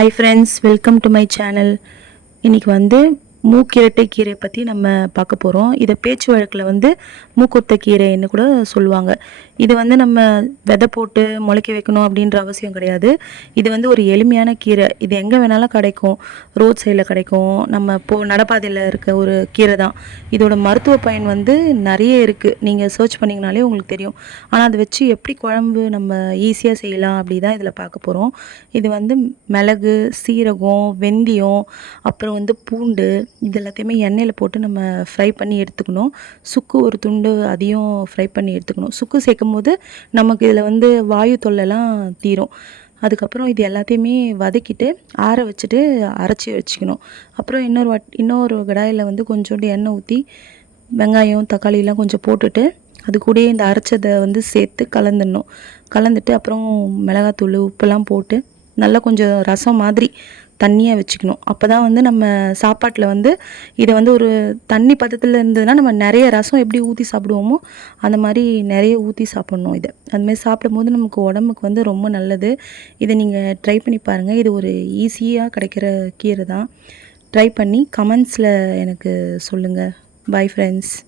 Hi friends, welcome to my channel. இன்றைக்கி மூக்கிரட்டை கீரை பற்றி நம்ம பார்க்க போகிறோம். இதை பேச்சு வழக்கில் மூக்கொத்த கீரைன்னு கூட சொல்லுவாங்க. இது நம்ம விதை போட்டு முளைக்க வைக்கணும் அப்படின்ற அவசியம் கிடையாது. இது ஒரு எளிமையான கீரை. இது எங்கே வேணாலும் கிடைக்கும். ரோட் சைடில் கிடைக்கும். நம்ம நடப்பாதையில் இருக்க ஒரு கீரை தான். இதோட மருத்துவ பயன் நிறைய இருக்குது. நீங்கள் சர்ச் பண்ணிங்கனாலே உங்களுக்கு தெரியும். ஆனால் அதை வச்சு எப்படி குழம்பு நம்ம ஈஸியாக செய்யலாம் அப்படி தான் இதில் பார்க்க போகிறோம். இது மிளகு, சீரகம், வெந்தயம், அப்புறம் பூண்டு, இது எல்லாத்தையுமே எண்ணெயில் போட்டு நம்ம ஃப்ரை பண்ணி எடுத்துக்கணும். சுக்கு ஒரு துண்டு அதையும் ஃப்ரை பண்ணி எடுத்துக்கணும். சுக்கு சேர்க்கும் போது நமக்கு இதில் வாயு தொல்லைலாம் தீரும். அதுக்கப்புறம் இது எல்லாத்தையுமே வதக்கிட்டு ஆற வச்சுட்டு அரைச்சி வச்சுக்கணும். அப்புறம் இன்னொரு கடாயில் கொஞ்சோண்டு எண்ணெய் ஊற்றி வெங்காயம், தக்காளிலாம் கொஞ்சம் போட்டுட்டு அது கூடயே இந்த அரைச்சதை சேர்த்து கலந்துட்டு அப்புறம் மிளகாத்தூள், உப்பெல்லாம் போட்டு நல்லா கொஞ்சம் ரசம் மாதிரி தண்ணியாக வச்சுக்கணும். அப்போ தான் நம்ம சாப்பாட்டில் இதை ஒரு தண்ணி பதத்தில் இருந்ததுன்னா நம்ம நிறைய ரசம் எப்படி ஊற்றி சாப்பிடுவோமோ அந்த மாதிரி நிறைய ஊற்றி சாப்பிட்ணும். அதுமாதிரி சாப்பிடும்போது நமக்கு உடம்புக்கு ரொம்ப நல்லது. இதை நீங்கள் ட்ரை பண்ணி பாருங்கள். இது ஒரு ஈஸியாக கிடைக்கிற கீரை தான். ட்ரை பண்ணி கமெண்ட்ஸில் எனக்கு சொல்லுங்கள். Bye friends.